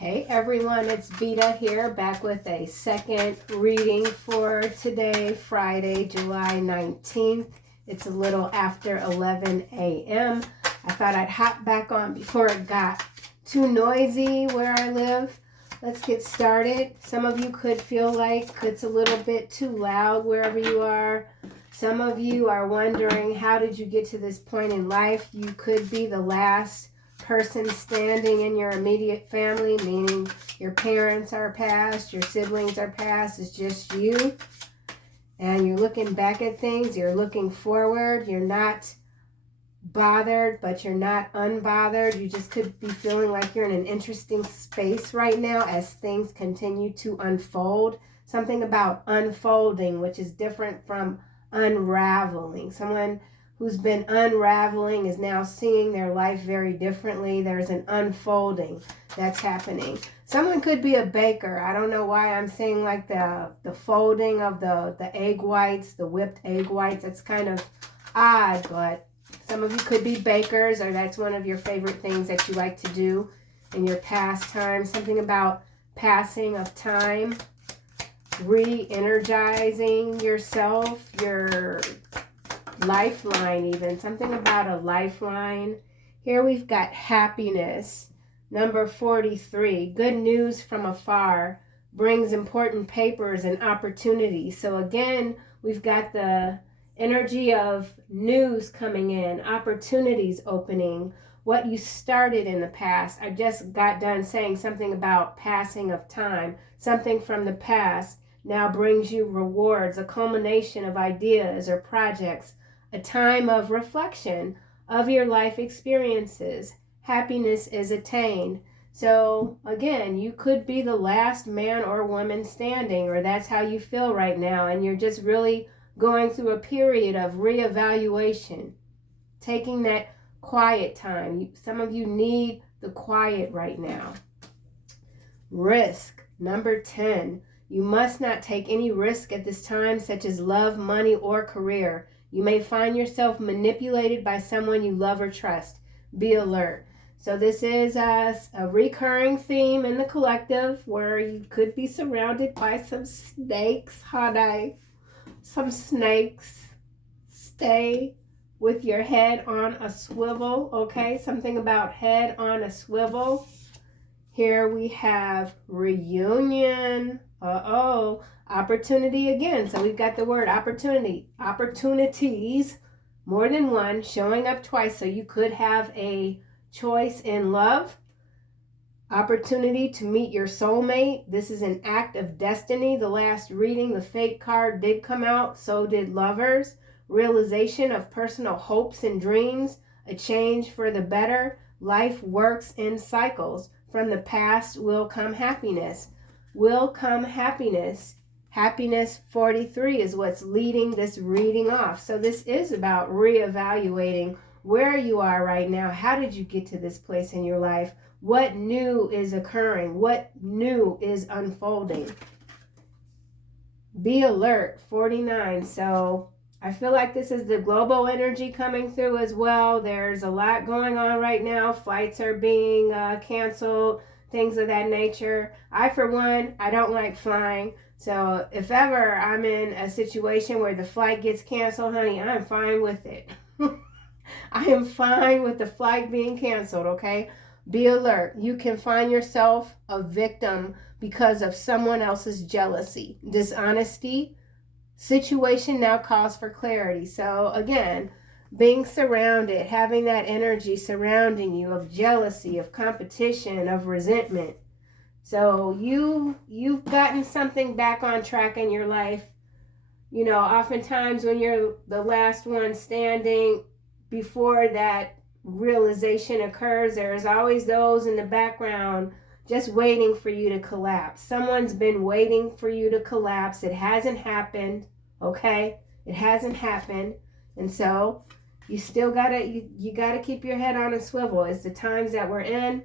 Hey everyone, it's Veda here, back with a second reading for today, Friday, July 19th. It's a little after 11 a.m. I thought I'd hop back on before it got too noisy where I live. Let's get started. Some of you could feel like it's a little bit too loud wherever you are. Some of you are wondering, how did you get to this point in life? You could be the last person standing in your immediate family, meaning your parents are past, your siblings are past, it's just you. And you're looking back at things, you're looking forward, you're not bothered, but you're not unbothered. You just could be feeling like you're in an interesting space right now as things continue to unfold. Something about unfolding, which is different from unraveling. Someone who's been unraveling is now seeing their life very differently. There's an unfolding that's happening. Someone could be a baker. I don't know why I'm saying like the folding of the egg whites, the whipped egg whites. It's kind of odd, but some of you could be bakers, or that's one of your favorite things that you like to do in your pastime. Something about passing of time, re-energizing yourself, your lifeline even. Something about a lifeline. Here we've got happiness. Number 43. Good news from afar brings important papers and opportunities. So again, we've got the energy of news coming in, opportunities opening, what you started in the past. I just got done saying something about passing of time. Something from the past now brings you rewards, a culmination of ideas or projects, a time of reflection of your life experiences. Happiness is attained. So again, you could be the last man or woman standing, or that's how you feel right now, and you're just really going through a period of reevaluation, taking that quiet time. Some of you need the quiet right now. Risk. Number 10. You must not take any risk at this time, such as love, money, or career. You may find yourself manipulated by someone you love or trust. Be alert. So this is a recurring theme in the collective where you could be surrounded by some snakes, honey. Some snakes. Stay with your head on a swivel, okay? Something about head on a swivel. Here we have reunion. Opportunity again. So we've got the word opportunity. Opportunities, more than one, showing up twice. So you could have a choice in love. Opportunity to meet your soulmate. This is an act of destiny. The last reading, the fate card did come out. So did lovers. Realization of personal hopes and dreams. A change for the better. Life works in cycles. From the past will come happiness. Will come happiness. Happiness 43 is what's leading this reading off. So this is about reevaluating where you are right now. How did you get to this place in your life? What new is occurring? What new is unfolding? Be alert 49. So I feel like this is the global energy coming through as well. There's a lot going on right now. Flights are being canceled, things of that nature. For one, I don't like flying. So if ever I'm in a situation where the flight gets canceled, honey, I'm fine with it. I am fine with the flight being canceled, okay? Be alert. You can find yourself a victim because of someone else's jealousy, dishonesty. Situation now calls for clarity. So again, being surrounded, having that energy surrounding you of jealousy, of competition, of resentment. So you've gotten something back on track in your life. You know, oftentimes when you're the last one standing, before that realization occurs, there's always those in the background just waiting for you to collapse. Someone's been waiting for you to collapse. It hasn't happened, okay? It hasn't happened. And so you still you gotta keep your head on a swivel. It's the times that we're in.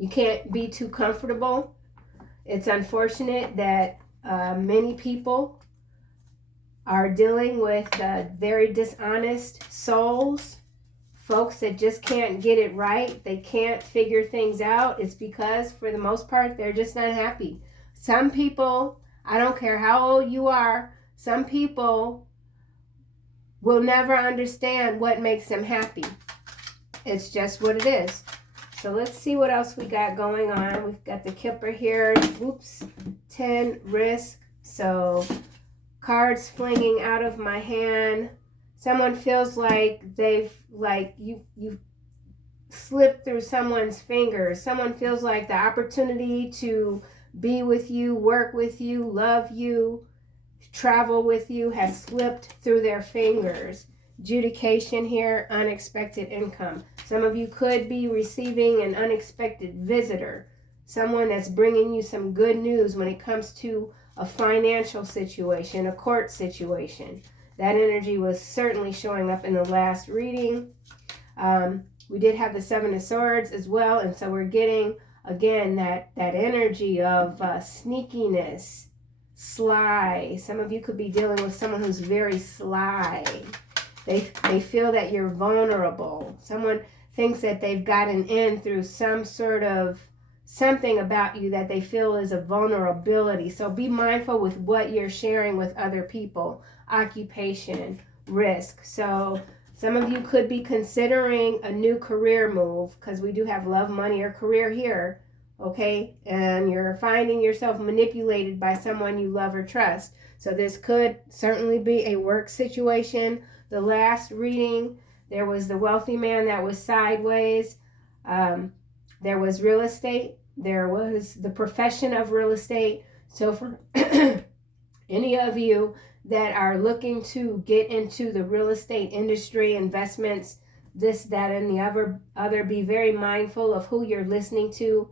You can't be too comfortable. It's unfortunate that many people are dealing with very dishonest souls, folks that just can't get it right, they can't figure things out, it's because for the most part they're just not happy. Some people, I don't care how old you are, some people will never understand what makes them happy. It's just what it is. So let's see what else we got going on. We've got the Kipper here. Whoops. 10, risk. So cards flinging out of my hand. Someone feels like you slipped through someone's fingers. Someone feels like the opportunity to be with you, work with you, love you, travel with you has slipped through their fingers. Adjudication here, unexpected income. Some of you could be receiving an unexpected visitor, someone that's bringing you some good news when it comes to a financial situation, a court situation. That energy was certainly showing up in the last reading. We did have the Seven of Swords as well, and so we're getting, again, that energy of sneakiness, sly. Some of you could be dealing with someone who's very sly. They feel that you're vulnerable. Someone thinks that they've gotten in through some sort of something about you that they feel is a vulnerability. So be mindful with what you're sharing with other people. Occupation, risk. So some of you could be considering a new career move, because we do have love, money, or career here, okay? And you're finding yourself manipulated by someone you love or trust. So this could certainly be a work situation. The last reading, there was the wealthy man that was sideways. There was real estate. There was the profession of real estate. So for any of you that are looking to get into the real estate industry, investments, this, that, and the other, be very mindful of who you're listening to.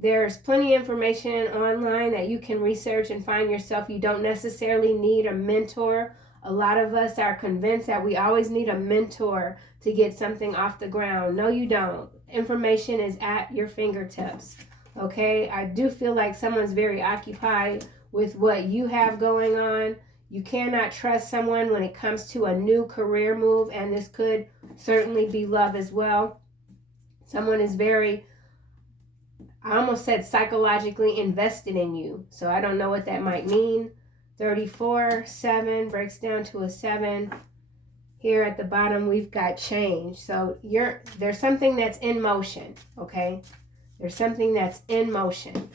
There's plenty of information online that you can research and find yourself. You don't necessarily need a mentor. A lot of us are convinced that we always need a mentor to get something off the ground. No, you don't. Information is at your fingertips. Okay? I do feel like someone's very occupied with what you have going on. You cannot trust someone when it comes to a new career move, and this could certainly be love as well. Someone is very, I almost said psychologically invested in you. So I don't know what that might mean. 34, 7 breaks down to a 7. Here at the bottom, we've got change. So there's something that's in motion, okay? There's something that's in motion.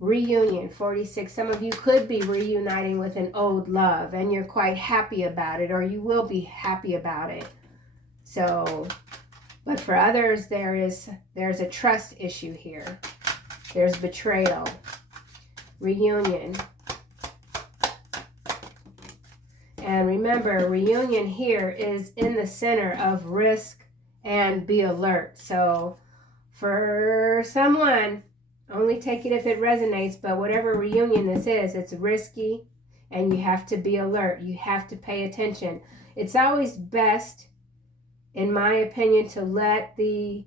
Reunion, 46. Some of you could be reuniting with an old love, and you're quite happy about it, or you will be happy about it. So, but for others, there's a trust issue here. There's betrayal. Reunion. And remember, reunion here is in the center of risk and be alert. So for someone, only take it if it resonates, but whatever reunion this is, it's risky and you have to be alert. You have to pay attention. It's always best, in my opinion, to let the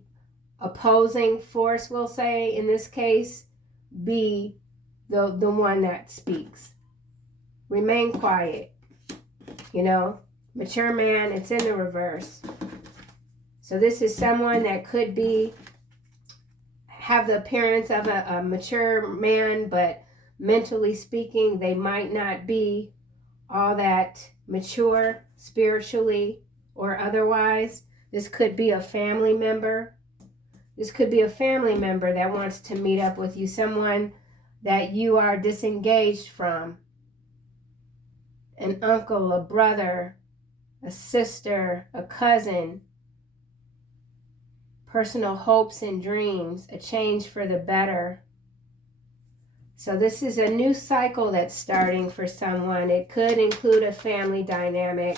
opposing force, we'll say, in this case, be the one that speaks. Remain quiet. You know, mature man, it's in the reverse. So this is someone that could have the appearance of a mature man, but mentally speaking, they might not be all that mature spiritually or otherwise. This could be a family member. This could be a family member that wants to meet up with you, someone that you are disengaged from. An uncle, a brother, a sister, a cousin, personal hopes and dreams, a change for the better. So this is a new cycle that's starting for someone. It could include a family dynamic,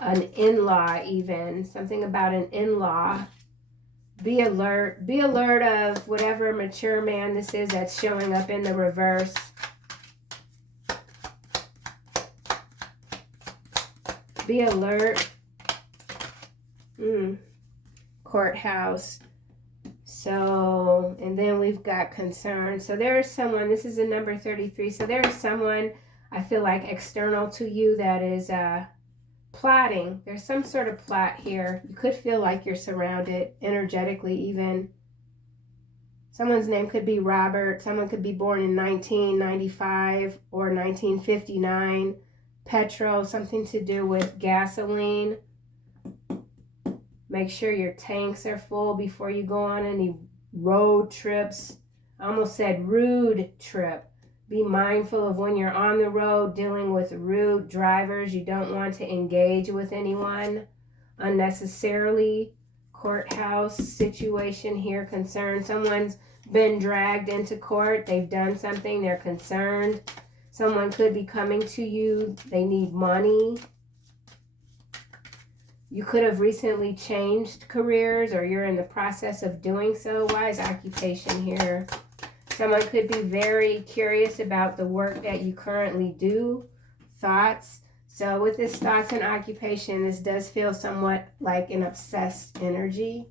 an in-law even, something about an in-law. Be alert. Be alert of whatever mature man this is that's showing up in the reverse. Be alert. Courthouse. So, and then we've got concern. So there is someone, this is a number 33. So there is someone, I feel like, external to you that is plotting. There's some sort of plot here. You could feel like you're surrounded energetically even. Someone's name could be Robert. Someone could be born in 1995 or 1959. Petrol, something to do with gasoline. Make sure your tanks are full before you go on any road trips. I almost said rude trip. Be mindful of when you're on the road dealing with rude drivers. You don't want to engage with anyone unnecessarily. Courthouse situation here, concerned. Someone's been dragged into court. They've done something. They're concerned. Someone could be coming to you. They need money. You could have recently changed careers, or you're in the process of doing so. Wise occupation here. Someone could be very curious about the work that you currently do. Thoughts. So with this thoughts and occupation, this does feel somewhat like an obsessed energy.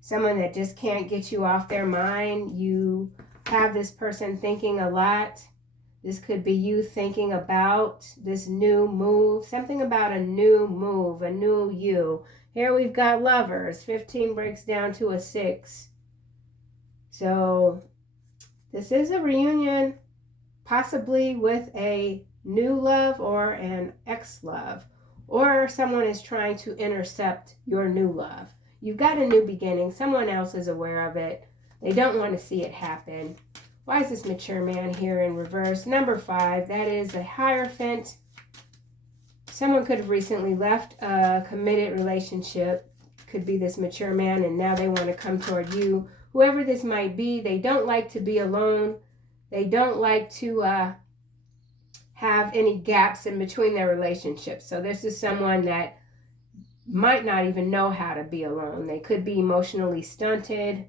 Someone that just can't get you off their mind. You have this person thinking a lot. This could be you thinking about this new move. Something about a new move, a new you. Here we've got lovers. 15 breaks down to a 6. So this is a reunion, possibly with a new love or an ex-love. Or someone is trying to intercept your new love. You've got a new beginning. Someone else is aware of it. They don't want to see it happen. Why is this mature man here in reverse? Number 5, that is a Hierophant. Someone could have recently left a committed relationship. Could be this mature man, and now they want to come toward you. Whoever this might be, they don't like to be alone. They don't like to have any gaps in between their relationships. So this is someone that might not even know how to be alone. They could be emotionally stunted.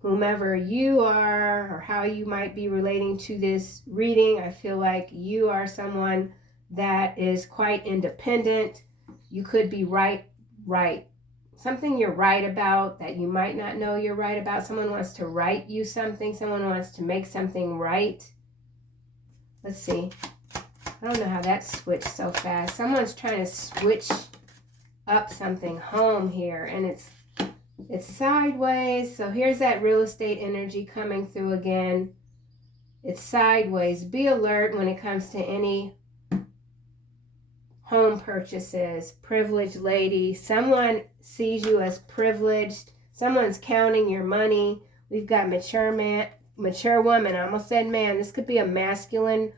Whomever you are, or how you might be relating to this reading, I feel like you are someone that is quite independent. You could be right. Something you're right about that you might not know you're right about. Someone wants to write you something. Someone wants to make something right. Let's see. I don't know how that switched so fast. Someone's trying to switch up something home here, and it's sideways. So here's that real estate energy coming through again. It's sideways. Be alert when it comes to any home purchases. Privileged lady. Someone sees you as privileged. Someone's counting your money. We've got mature woman. I almost said man. This could be a masculine,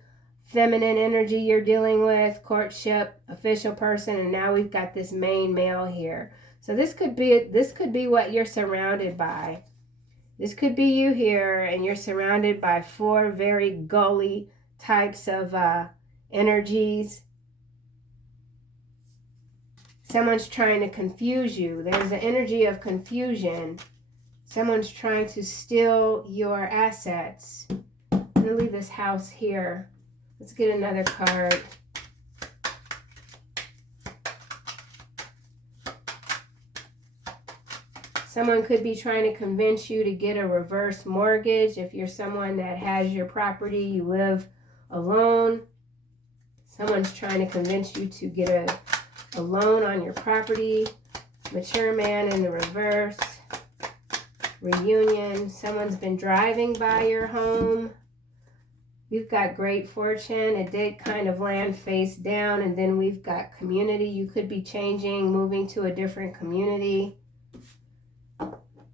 feminine energy you're dealing with. Courtship, official person, and now we've got this main male here. So this could be what you're surrounded by. This could be you here, and you're surrounded by 4 very gully types of energies. Someone's trying to confuse you. There's an energy of confusion. Someone's trying to steal your assets. I'm going to leave this house here. Let's get another card. Someone could be trying to convince you to get a reverse mortgage. If you're someone that has your property, you live alone. Someone's trying to convince you to get a loan on your property. Mature man in the reverse. Reunion. Someone's been driving by your home. We've got great fortune. It did kind of land face down. And then we've got community. You could be changing, moving to a different community.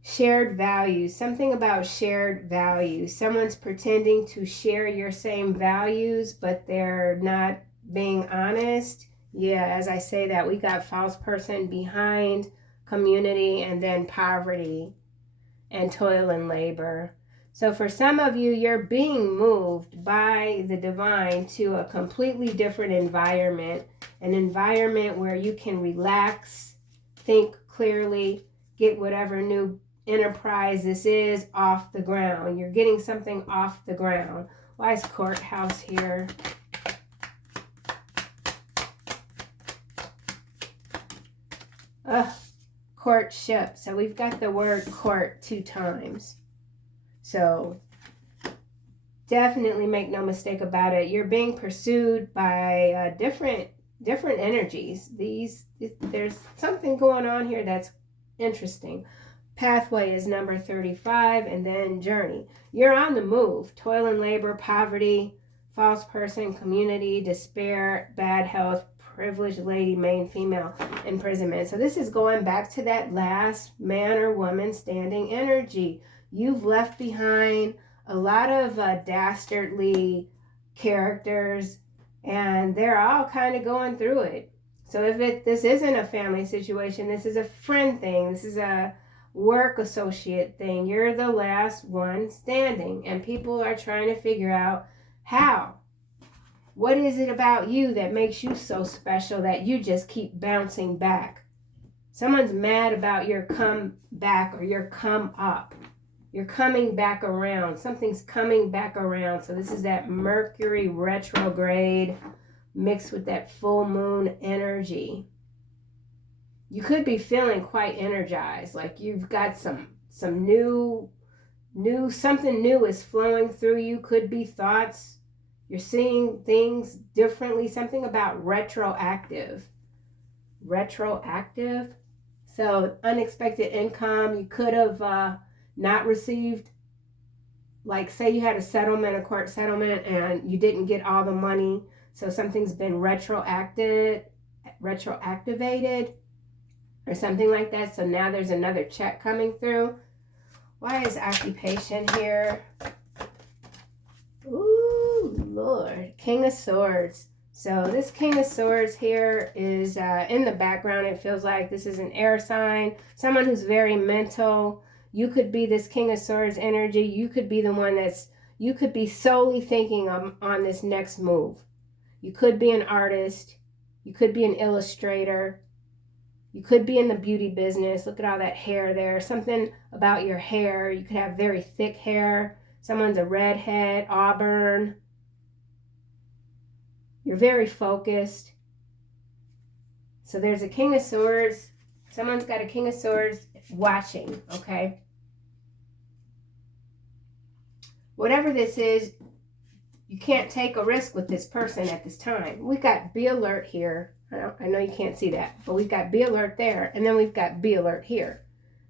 Shared values. Something about shared values. Someone's pretending to share your same values, but they're not being honest. Yeah, as I say that, we got false person behind community, and then poverty and toil and labor. So for some of you, you're being moved by the divine to a completely different environment, an environment where you can relax, think clearly, get whatever new enterprise this is off the ground. You're getting something off the ground. Why is courthouse here? Courtship. So we've got the word court 2 times. So definitely make no mistake about it. You're being pursued by different energies. There's something going on here that's interesting. Pathway is number 35, and then journey. You're on the move. Toil and labor, poverty, false person, community, despair, bad health, privileged lady, main female, imprisonment. So this is going back to that last man or woman standing energy. You've left behind a lot of dastardly characters, and they're all kind of going through it. So if this isn't a family situation, this is a friend thing, this is a work associate thing, you're the last one standing, and people are trying to figure out how. What is it about you that makes you so special that you just keep bouncing back? Someone's mad about your come back or your come up. You're coming back around. Something's coming back around. So this is that Mercury retrograde mixed with that full moon energy. You could be feeling quite energized, like you've got some new something new is flowing through you. Could be thoughts. You're seeing things differently. Something about retroactive. So unexpected income. You could have not received, like say you had a court settlement, and you didn't get all the money. So something's been retroactivated or something like that. So now there's another check coming through. Why is occupation here? Ooh, Lord. King of Swords. So this King of Swords here is in the background. It feels like this is an air sign. Someone who's very mental. You could be this King of Swords energy. You could be the one you could be solely thinking on this next move. You could be an artist. You could be an illustrator. You could be in the beauty business. Look at all that hair there. Something about your hair. You could have very thick hair. Someone's a redhead, auburn. You're very focused. So there's a King of Swords. Someone's got a King of Swords watching, okay? Whatever this is, you can't take a risk with this person at this time. We've got be alert here. I know you can't see that, but we've got be alert there, and then we've got be alert here.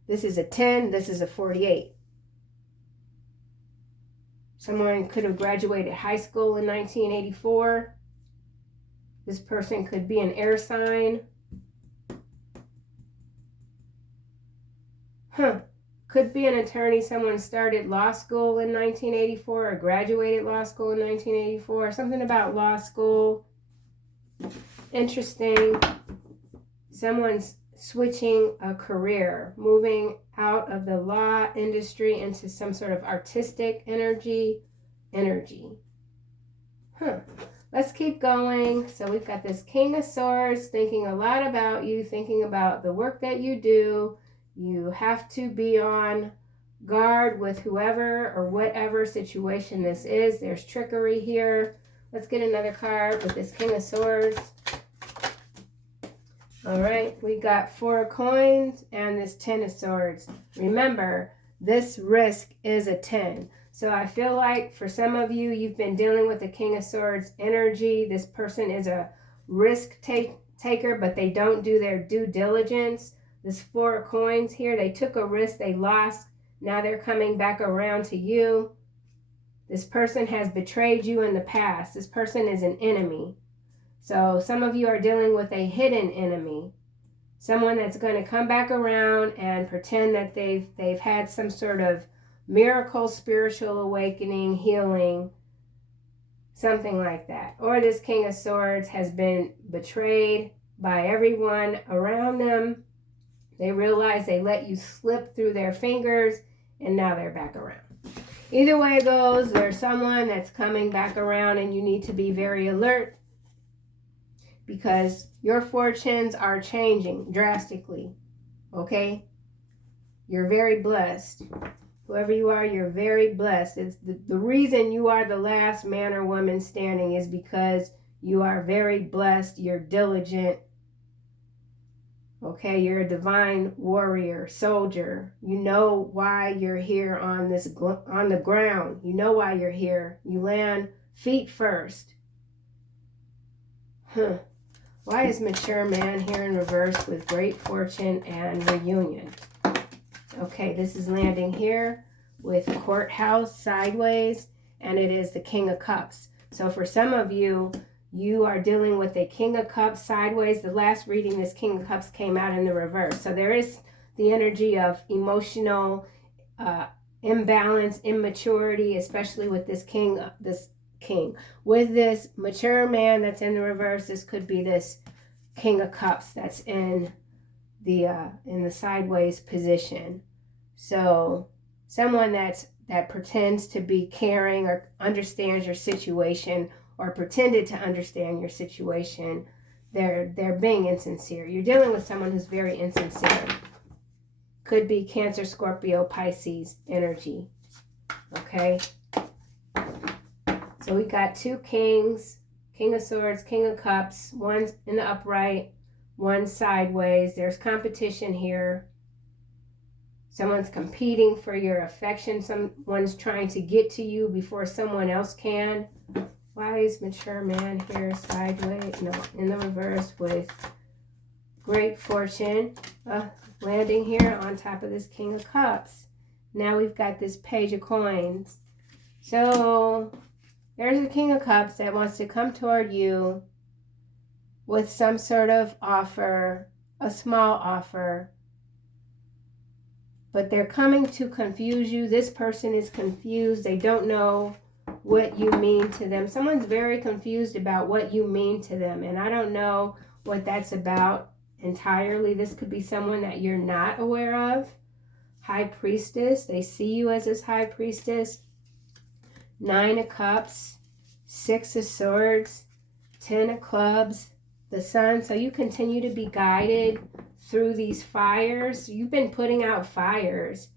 This is a 10, this is a 48. Someone could have graduated high school in 1984. This person could be an air sign. Could be an attorney. Someone started law school in 1984 or graduated law school in 1984. Something about law school. Interesting. Someone's switching a career, moving out of the law industry into some sort of artistic energy. Let's keep going. So we've got this King of Swords thinking a lot about you, thinking about the work that you do. You have to be on guard with whoever or whatever situation this is. There's trickery here. Let's get another card with this King of Swords. All right, we got 4 of coins and this 10 of swords. Remember, this risk is a 10. So I feel like for some of you, you've been dealing with the King of Swords energy. This person is a risk taker, but they don't do their due diligence. This 4 of coins here, they took a risk, they lost. Now they're coming back around to you. This person has betrayed you in the past. This person is an enemy. So some of you are dealing with a hidden enemy. Someone that's going to come back around and pretend that they've had some sort of miracle, spiritual awakening, healing, something like that. Or this King of Swords has been betrayed by everyone around them. They realize they let you slip through their fingers, and now they're back around. Either way it goes, there's someone that's coming back around, and you need to be very alert because your fortunes are changing drastically, okay? You're very blessed. Whoever you are, you're very blessed. It's the reason you are the last man or woman standing is because you are very blessed, you're diligent, Okay, you're a divine warrior, soldier. You know why you're here on the ground. You know why you're here. You land feet first. Why is mature man here in reverse with great fortune and reunion? Okay, this is landing here with courthouse sideways, and it is the King of Cups. So for some of you, you are dealing with a King of Cups sideways. The last reading, this King of Cups came out in the reverse. So there is the energy of emotional imbalance, immaturity, especially with this king. With this mature man that's in the reverse, this could be this King of Cups that's in the sideways position. So someone that pretends to be caring or understands your situation, or pretended to understand your situation, they're being insincere. You're dealing with someone who's very insincere. Could be Cancer, Scorpio, Pisces energy. Okay. So we got two kings, King of Swords, King of Cups, one in the upright, one sideways. There's competition here. Someone's competing for your affection. Someone's trying to get to you before someone else can. Why is mature man here sideways? No, in the reverse with great fortune. Landing here on top of this King of Cups. Now we've got this Page of Coins. So there's a King of Cups that wants to come toward you with some sort of offer, a small offer. But they're coming to confuse you. This person is confused. They don't know what you mean to them. Someone's very confused about what you mean to them. And I don't know what that's about entirely. This could be someone that you're not aware of. High Priestess. They see you as this High Priestess. 9 of Cups. 6 of Swords. 10 of Clubs. The Sun. So you continue to be guided through these fires. You've been putting out fires.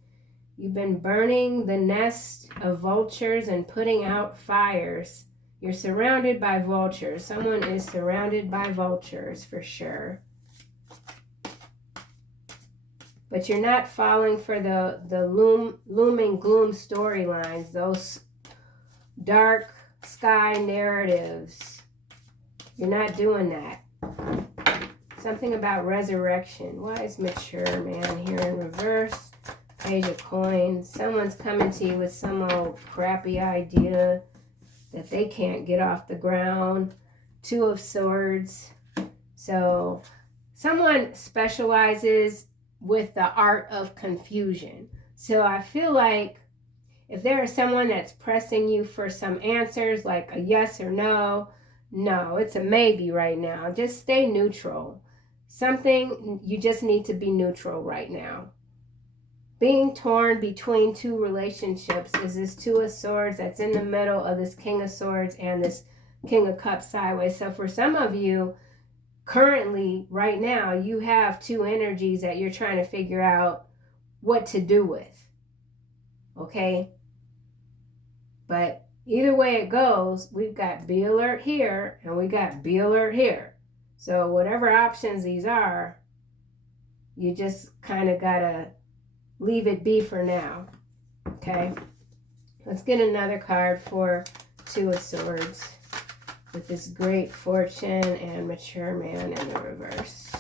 You've been burning the nest of vultures and putting out fires. You're surrounded by vultures. Someone is surrounded by vultures for sure. But you're not falling for the looming gloom storylines, those dark sky narratives. You're not doing that. Something about resurrection. Why is mature man here in reverse? Page of Coins. Someone's coming to you with some old crappy idea that they can't get off the ground. 2 of Swords. So someone specializes with the art of confusion. So I feel like if there is someone that's pressing you for some answers, like a yes or no, it's a maybe right now. Just stay neutral. Something, you just need to be neutral right now. Being torn between two relationships is this 2 of Swords that's in the middle of this King of Swords and this King of Cups sideways. So for some of you, currently, right now, you have two energies that you're trying to figure out what to do with. Okay? But either way it goes, we've got be alert here and we got be alert here. So whatever options these are, you just kind of got to leave it be for now. Okay? Let's get another card for 2 of Swords with this great fortune and mature man in the reverse.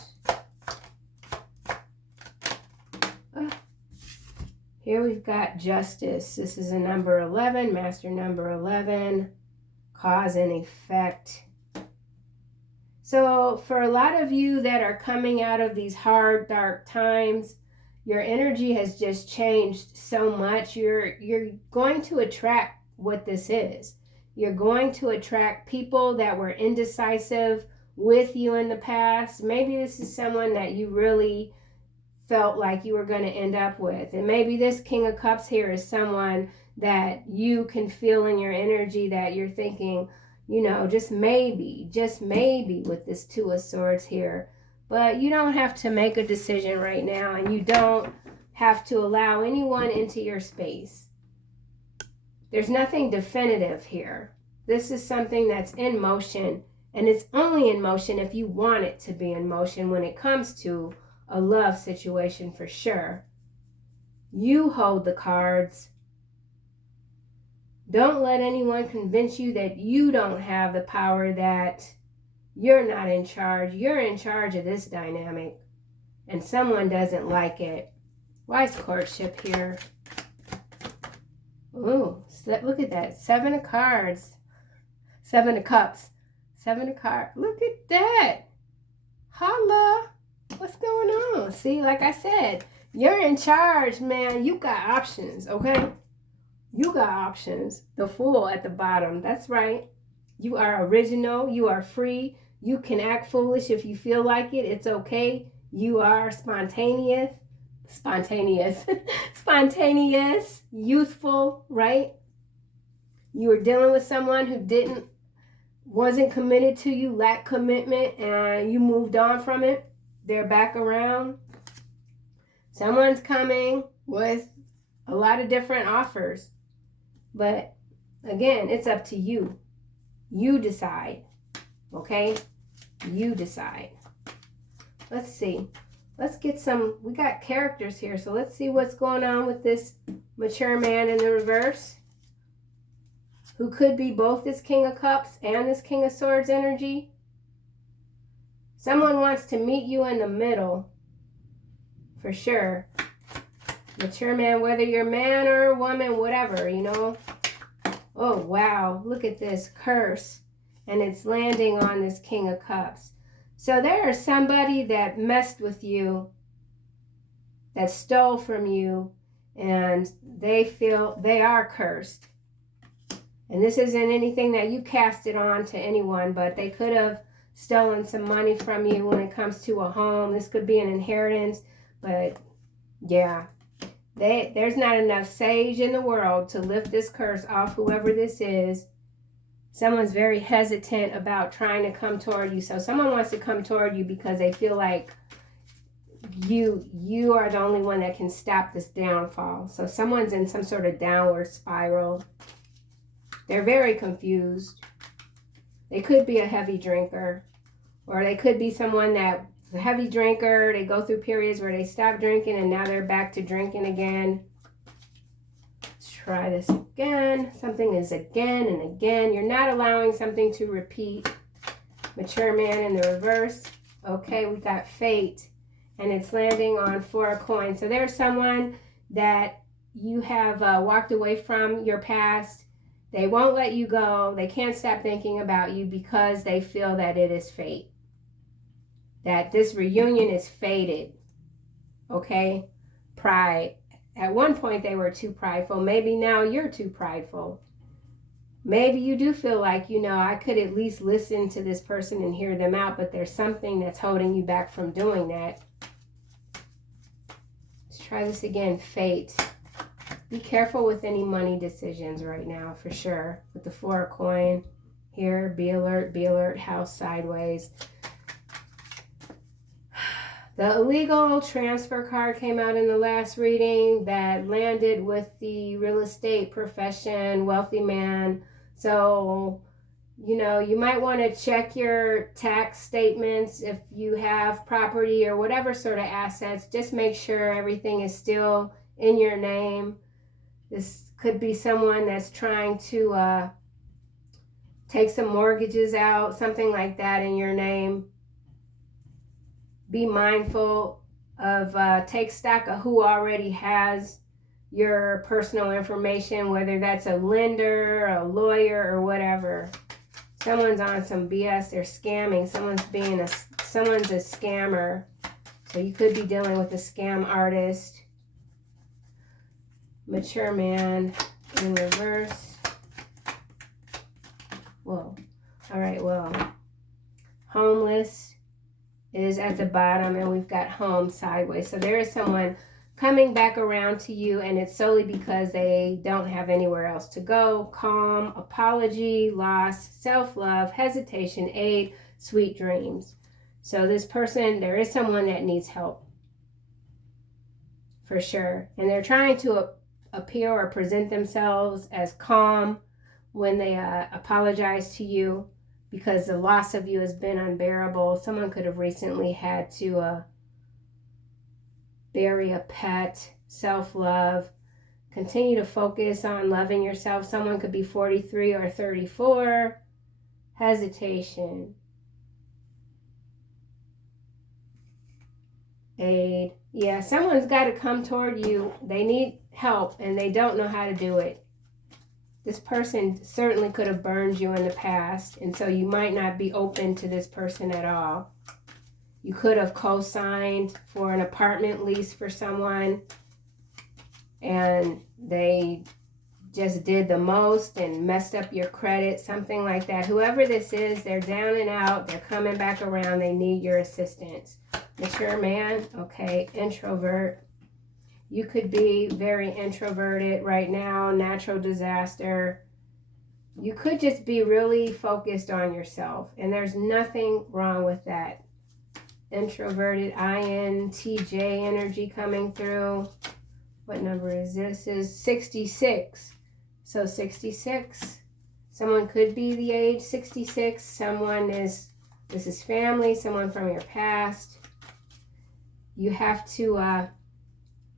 Here we've got justice. This is a number 11, master number 11, cause and effect. So for a lot of you that are coming out of these hard, dark times, your energy has just changed so much. You're going to attract what this is. You're going to attract people that were indecisive with you in the past. Maybe this is someone that you really felt like you were going to end up with. And maybe this King of Cups here is someone that you can feel in your energy that you're thinking, just maybe with this 2 of Swords here. But you don't have to make a decision right now, and you don't have to allow anyone into your space. There's nothing definitive here. This is something that's in motion, and it's only in motion if you want it to be in motion when it comes to a love situation for sure. You hold the cards. Don't let anyone convince you that you don't have the power, that you're not in charge. You're in charge of this dynamic, and someone doesn't like it. Why is courtship here? Ooh, look at that. 7 of cards. 7 of cups. 7 of cards. Look at that. Holla. What's going on? See, like I said, you're in charge, man. You got options, okay? You got options. The Fool at the bottom. That's right. You are original. You are free. You can act foolish if you feel like it. It's okay. You are spontaneous, youthful, right? You were dealing with someone who wasn't committed to you, lacked commitment, and you moved on from it. They're back around. Someone's coming with a lot of different offers. But again, it's up to you. You decide. Okay? You decide. Let's see. Let's get some, we got characters here, so let's see what's going on with this mature man in the reverse, who could be both this King of Cups and this King of Swords energy. Someone wants to meet you in the middle, for sure. Mature man, whether you're a man or a woman, whatever, you know. Oh, wow. Look at this curse. And it's landing on this King of Cups. So there is somebody that messed with you, that stole from you, and they feel they are cursed. And this isn't anything that you cast it on to anyone, but they could have stolen some money from you when it comes to a home. This could be an inheritance, but yeah. There's not enough sage in the world to lift this curse off whoever this is. Someone's very hesitant about trying to come toward you. So someone wants to come toward you because they feel like you are the only one that can stop this downfall. So someone's in some sort of downward spiral. They're very confused. They could be a heavy drinker, or they could be someone that's a heavy drinker. They go through periods where they stop drinking and now they're back to drinking again. Let's try this again. Something is again and again. You're not allowing something to repeat. Mature man in the reverse. Okay, we got fate, and it's landing on 4 of coins. So there's someone that you have walked away from your past. They won't let you go. They can't stop thinking about you because they feel that it is fate. That this reunion is fated. Okay? Pride. At one point they were too prideful. Maybe now you're too prideful. Maybe you do feel like, you know, I could at least listen to this person and hear them out, but there's something that's holding you back from doing that. Let's try this again. Fate. Be careful with any money decisions right now, for sure. With the 4 of coin here, be alert, house sideways. The illegal transfer card came out in the last reading that landed with the real estate profession, wealthy man. So, you know, you might want to check your tax statements if you have property or whatever sort of assets. Just make sure everything is still in your name. This could be someone that's trying to take some mortgages out, something like that in your name. Be mindful of, take stock of who already has your personal information, whether that's a lender, a lawyer, or whatever. Someone's on some BS. They're scamming. Someone's a scammer. So you could be dealing with a scam artist. Mature man in reverse. Whoa. All right, well, homeless is at the bottom, and we've got home sideways. So there is someone coming back around to you, and it's solely because they don't have anywhere else to go. Calm, apology, loss, self-love, hesitation, aid, sweet dreams. So this person, there is someone that needs help, for sure. And they're trying to appear or present themselves as calm when they apologize to you, because the loss of you has been unbearable. Someone could have recently had to bury a pet, self-love. Continue to focus on loving yourself. Someone could be 43 or 34. Hesitation. Aid. Yeah, someone's got to come toward you. They need help and they don't know how to do it. This person certainly could have burned you in the past, and so you might not be open to this person at all. You could have co-signed for an apartment lease for someone, and they just did the most and messed up your credit, something like that. Whoever this is, they're down and out. They're coming back around. They need your assistance. Mature man, okay, introvert. You could be very introverted right now, natural disaster. You could just be really focused on yourself, and there's nothing wrong with that. Introverted, INTJ energy coming through. What number is this? This is 66. So 66. Someone could be the age 66. This is family, someone from your past. You have to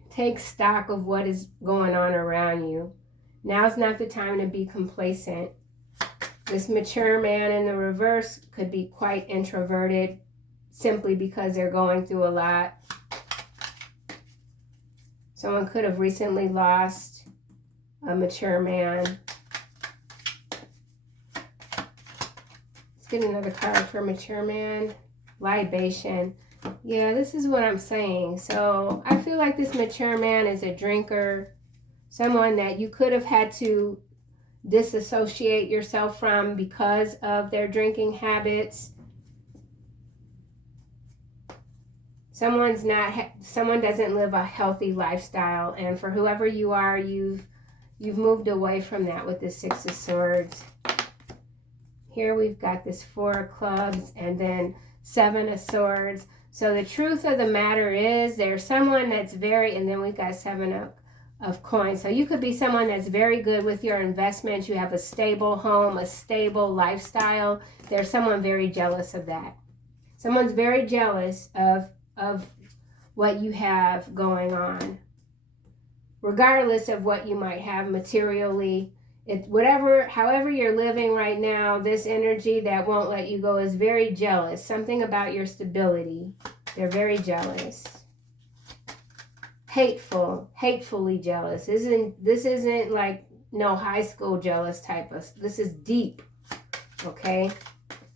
take stock of what is going on around you. Now's not the time to be complacent. This mature man in the reverse could be quite introverted simply because they're going through a lot. Someone could have recently lost a mature man. Let's get another card for mature man. Libation. Yeah, this is what I'm saying. So I feel like this mature man is a drinker, someone that you could have had to disassociate yourself from because of their drinking habits. Someone doesn't live a healthy lifestyle, and for whoever you are, you've moved away from that with the Six of Swords. Here we've got this 4 of Clubs and then 7 of Swords. So the truth of the matter is there's someone that's and then we've got 7 of Coins. So you could be someone that's very good with your investments. You have a stable home, a stable lifestyle. There's someone very jealous of that. Someone's very jealous of what you have going on. Regardless of what you might have materially, however you're living right now, this energy that won't let you go is very jealous. Something about your stability. They're very jealous. Hatefully jealous. This isn't like no high school jealous type of, this is deep. Okay?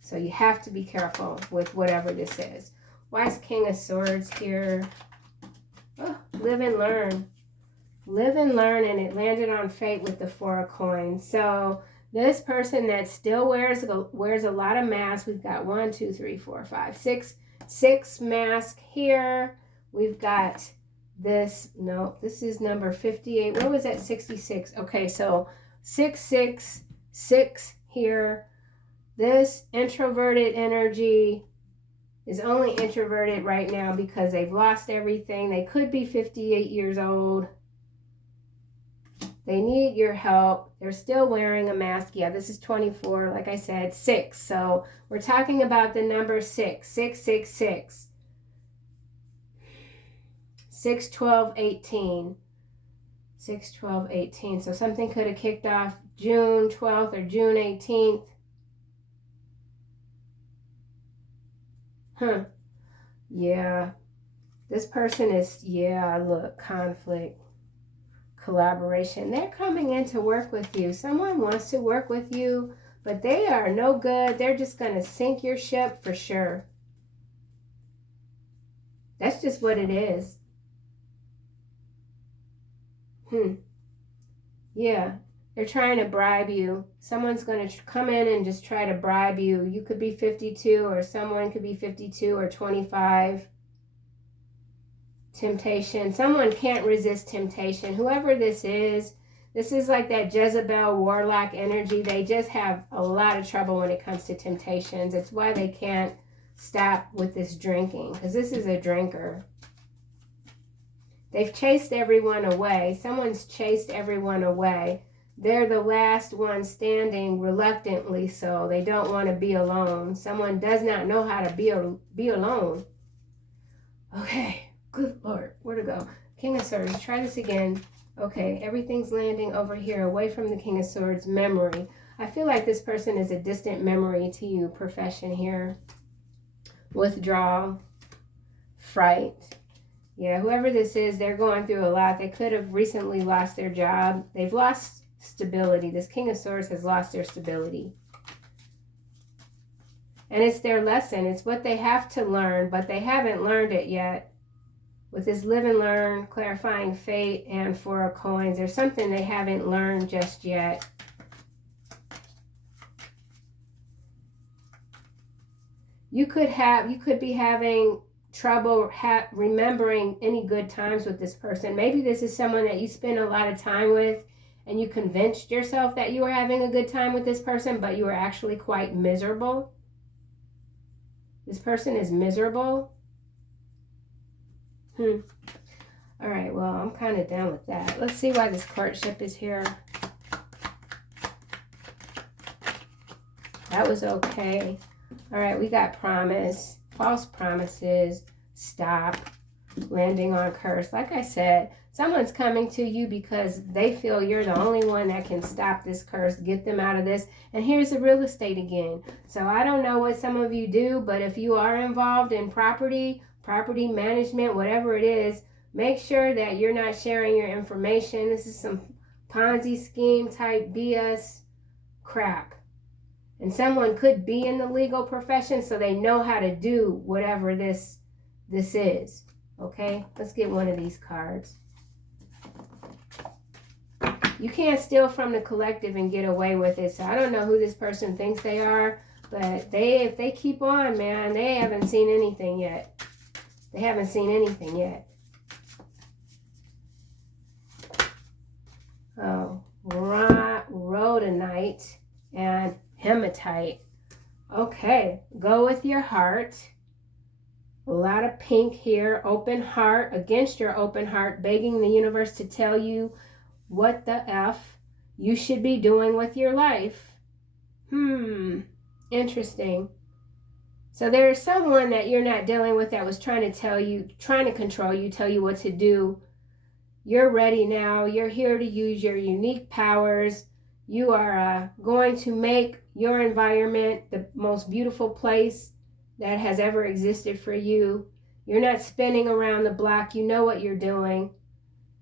So you have to be careful with whatever this is. Why is King of Swords here? Oh, live and learn. Live and learn, and it landed on fate with the 4 of Coins. So this person that still wears a lot of masks. We've got 1, 2, 3, 4, 5, 6 masks here. We've got this. No, this is number 58. What was that? 66. Okay, so 666 here. This introverted energy is only introverted right now because they've lost everything. They could be 58 years old. They need your help. They're still wearing a mask. Yeah, this is 24. Like I said, 6. So we're talking about the number 6. 666. 6, 12, 18. 6, 12, 18. So something could have kicked off June 12th or June 18th. Yeah. This person is, look, conflict. Collaboration. They're coming in to work with you. Someone wants to work with you, but they are no good. They're just going to sink your ship for sure. That's just what it is. Yeah. They're trying to bribe you. Someone's going to come in and just try to bribe you. You could be 52 or someone could be 52 or 25. Temptation. Someone can't resist temptation. Whoever this is like that Jezebel warlock energy. They just have a lot of trouble when it comes to temptations. It's why they can't stop with this drinking, because this is a drinker. They've chased everyone away. Someone's chased everyone away. They're the last one standing reluctantly, so they don't want to be alone. Someone does not know how to be alone. Okay. Good Lord, where to go? King of Swords, try this again. Okay, everything's landing over here, away from the King of Swords. Memory. I feel like this person is a distant memory to you. Profession here. Withdrawal. Fright. Yeah, whoever this is, they're going through a lot. They could have recently lost their job. They've lost stability. This King of Swords has lost their stability. And it's their lesson. It's what they have to learn, but they haven't learned it yet. With this live and learn, clarifying fate, and 4 of coins, there's something they haven't learned just yet. You could be having trouble remembering any good times with this person. Maybe this is someone that you spend a lot of time with, and you convinced yourself that you were having a good time with this person, but you were actually quite miserable. This person is miserable. All right, well, I'm kind of down with that. Let's see why this courtship is here. That was okay. All right, we got promise, false promises, stop, landing on curse. Like I said, someone's coming to you because they feel you're the only one that can stop this curse, get them out of this. And here's the real estate again. So I don't know what some of you do, but if you are involved in property management, whatever it is, make sure that you're not sharing your information. This is some Ponzi scheme type BS crap. And someone could be in the legal profession, so they know how to do whatever this is. Okay, let's get one of these cards. You can't steal from the collective and get away with it. So I don't know who this person thinks they are, but if they keep on, man, they haven't seen anything yet. They haven't seen anything yet. Oh, rhodonite and hematite. Okay, go with your heart. A lot of pink here. Open heart, against your open heart, begging the universe to tell you what the F you should be doing with your life. Interesting. So there's someone that you're not dealing with that was trying to control you, tell you what to do. You're ready now. You're here to use your unique powers. You are going to make your environment the most beautiful place that has ever existed for you. You're not spinning around the block. You know what you're doing.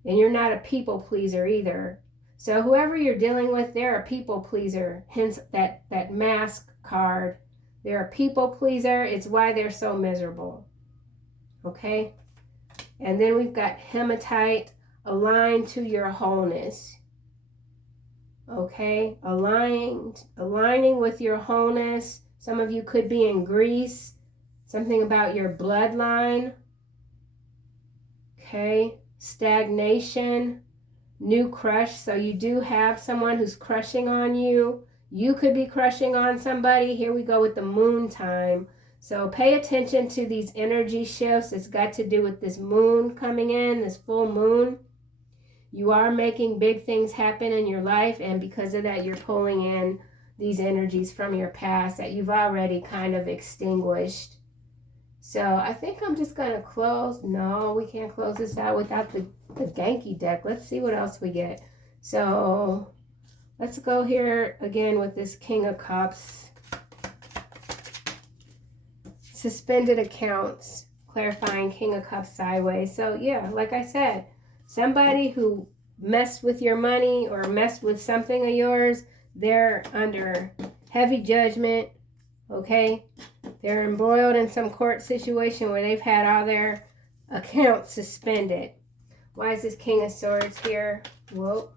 And you're not a people pleaser either. So whoever you're dealing with, they're a people pleaser. Hence that mask card. They're a people pleaser. It's why they're so miserable. Okay? And then we've got hematite, aligned to your wholeness. Okay? Aligning with your wholeness. Some of you could be in Greece. Something about your bloodline. Okay? Stagnation, new crush. So you do have someone who's crushing on you. You could be crushing on somebody. Here we go with the moon time. So pay attention to these energy shifts. It's got to do with this moon coming in, this full moon. You are making big things happen in your life, and because of that, you're pulling in these energies from your past that you've already kind of extinguished. So I think I'm just going to close. No, we can't close this out without the Genki deck. Let's see what else we get. So let's go here again with this King of Cups. Suspended accounts, clarifying King of Cups sideways. So yeah, like I said, somebody who messed with your money or messed with something of yours, they're under heavy judgment, okay? They're embroiled in some court situation where they've had all their accounts suspended. Why is this King of Swords here? Whoop,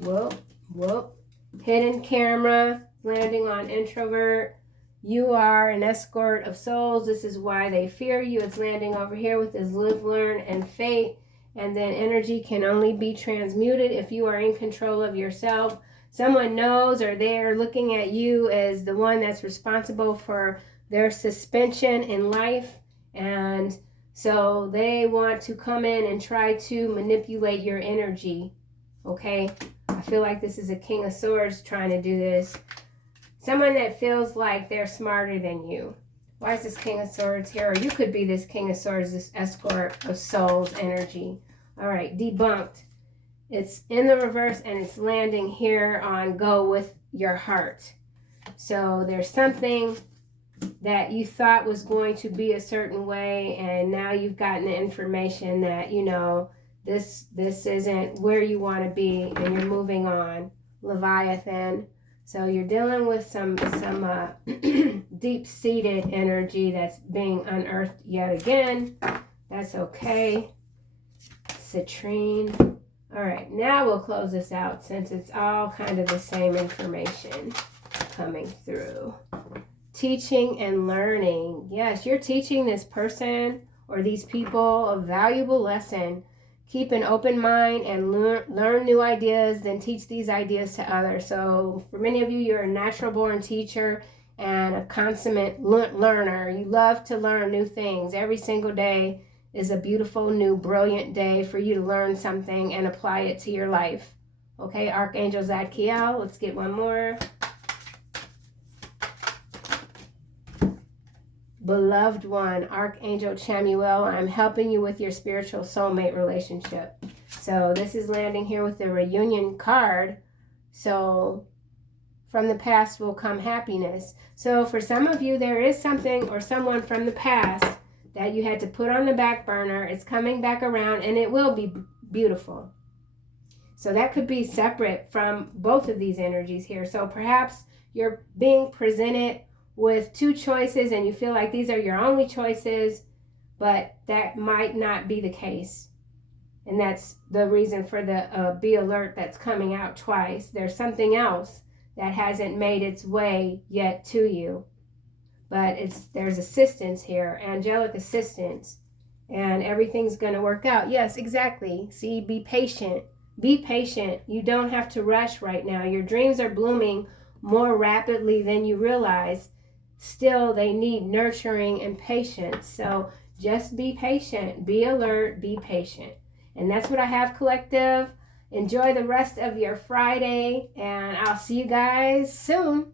whoop, whoop. Hidden camera, landing on introvert. You are an escort of souls. This is why they fear you. It's landing over here with this live, learn, and fate. And then energy can only be transmuted if you are in control of yourself. Someone knows, or they're looking at you as the one that's responsible for their suspension in life. And so they want to come in and try to manipulate your energy. Okay? I feel like this is a King of Swords trying to do this. Someone that feels like they're smarter than you. Why is this King of Swords here? Or you could be this King of Swords, this escort of souls energy. All right, debunked. It's in the reverse and it's landing here on go with your heart. So there's something that you thought was going to be a certain way, and now you've gotten the information that, you know, this isn't where you want to be, and you're moving on. Leviathan. So you're dealing with some deep-seated energy that's being unearthed yet again. That's okay. Citrine. All right, now we'll close this out since it's all kind of the same information coming through. Teaching and learning. Yes, you're teaching this person or these people a valuable lesson. Keep an open mind and learn new ideas, then teach these ideas to others. So for many of you, you're a natural born teacher and a consummate learner. You love to learn new things. Every single day is a beautiful, new, brilliant day for you to learn something and apply it to your life. Okay, Archangel Zadkiel, let's get one more. Beloved one, Archangel Chamuel, I'm helping you with your spiritual soulmate relationship. So this is landing here with the reunion card. So from the past will come happiness. So for some of you, there is something or someone from the past that you had to put on the back burner. It's coming back around and it will be beautiful. So that could be separate from both of these energies here. So perhaps you're being presented with two choices and you feel like these are your only choices, but that might not be the case. And that's the reason for the be alert that's coming out twice. There's something else that hasn't made its way yet to you. But there's assistance here, angelic assistance, and everything's going to work out. Yes, exactly. See, be patient. Be patient. You don't have to rush right now. Your dreams are blooming more rapidly than you realize. Still, they need nurturing and patience. So just be patient, be alert, be patient. And that's what I have, collective. Enjoy the rest of your Friday, and I'll see you guys soon.